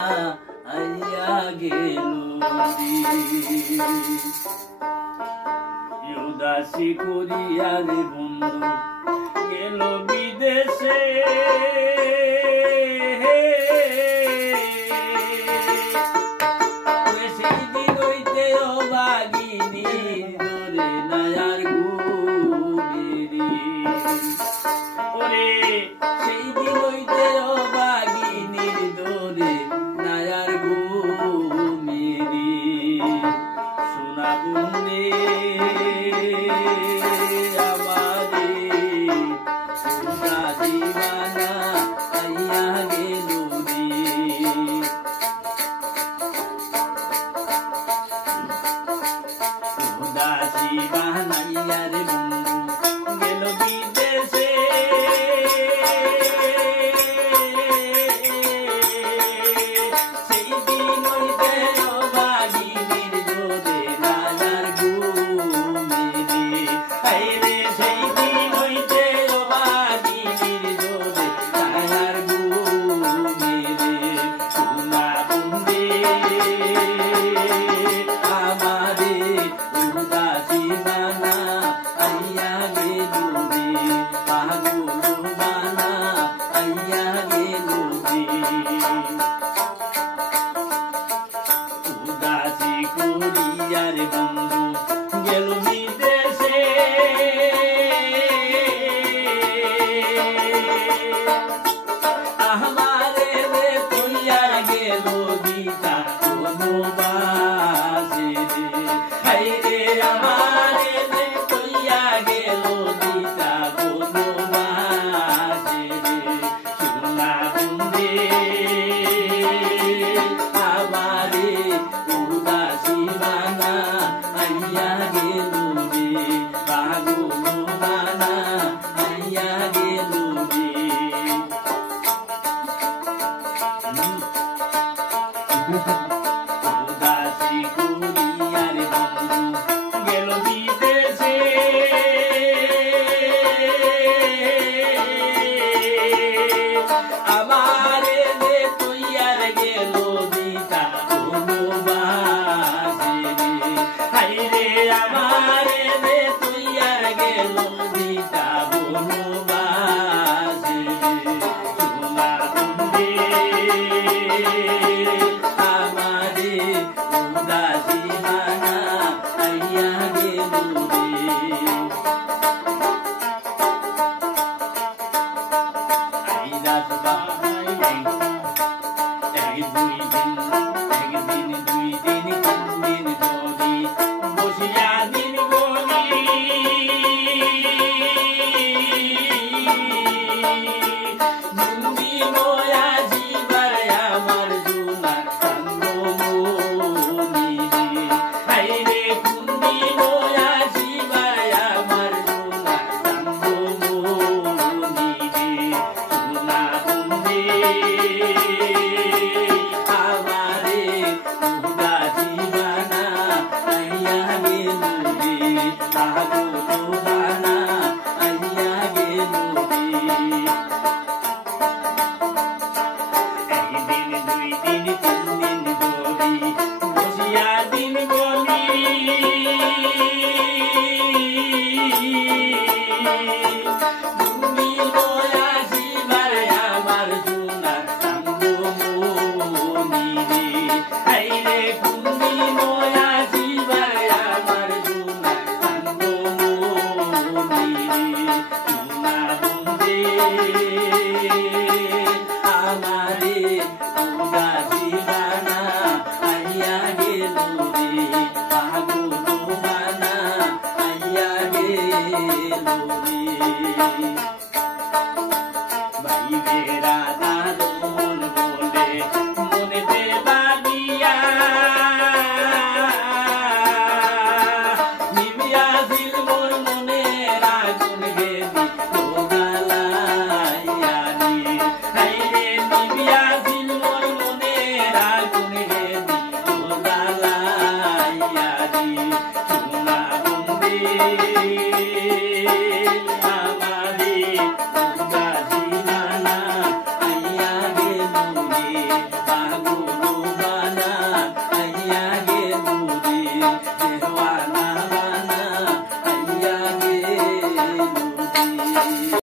আইয়া গেল উদাসী করিয়া রে বন্ধু গেল বিদেশে সেই দিন হইতে অবাগিনী ধরে নায়ার ঘুমেরি ওরে সেই দিন হইতে অবাগিনীর ধরে নায়ার ঘুমেরি সোনা বন্দে আমারে সোনা দিবানা আইয়া গেল রে উদাসী বানাইয়া রে বন্ধু গেল বিদেশে সেই দিন হইতে অবাগিনীর ধরে নায়ার ঘুমেরি আইরে সেই দিন হইতে অবাগিনীর ধরে নায়ার ঘুমেরি সোনা বন্দে আমারে উদাসী বানা আইয়া গেল রে পাগল বানা আইয়া গেল রে উদাসী করিয়া রে বন্ধু গেল বিদেশে আমারে রে কইয়া গেল গীতা বনবাসে রে হায়রে আমারে রে কইয়া গেল গীতা বনবাসে রে সোনা বন্দে আমারে উদাসী বানা আইয়া গেল রে পাগল বানা আইয়া গেল রে উদাসী করিয়া রে বন্ধু গেল বিদেশে আমারে রে কইয়া গেল গীতা বনবাসে রে হায়রে আমারে রে কইয়া গেল গীতা বনবাসে রে সোনা বন্দে আমারে উদাসী বানা আইয়া গেল রে আইরাত বাহাই একদিন দুই দিন তিন দিন ধরি বসিয়া দিন গলি বন্দি নয়া জীবার আমার জুনার কান্দ মনি রে হায়রে বন্দি নয়া জীবার আমার জুনার কান্দ মনি রে সোনা বন্দে আমারে উদাসী বানা আইয়া গেল রে পাগল বানা আইয়া গেল রে একদিন দুই দিন তিন দিন ধরি বসিয়া দিন গলি তুমি নয়া জীবার আমার জুনার কান্দ মনি রে হায়রে তুমি নয়া জীবার আমার জুনার কান্দ মনি রে সোনা বন্দে আমারে উদাসী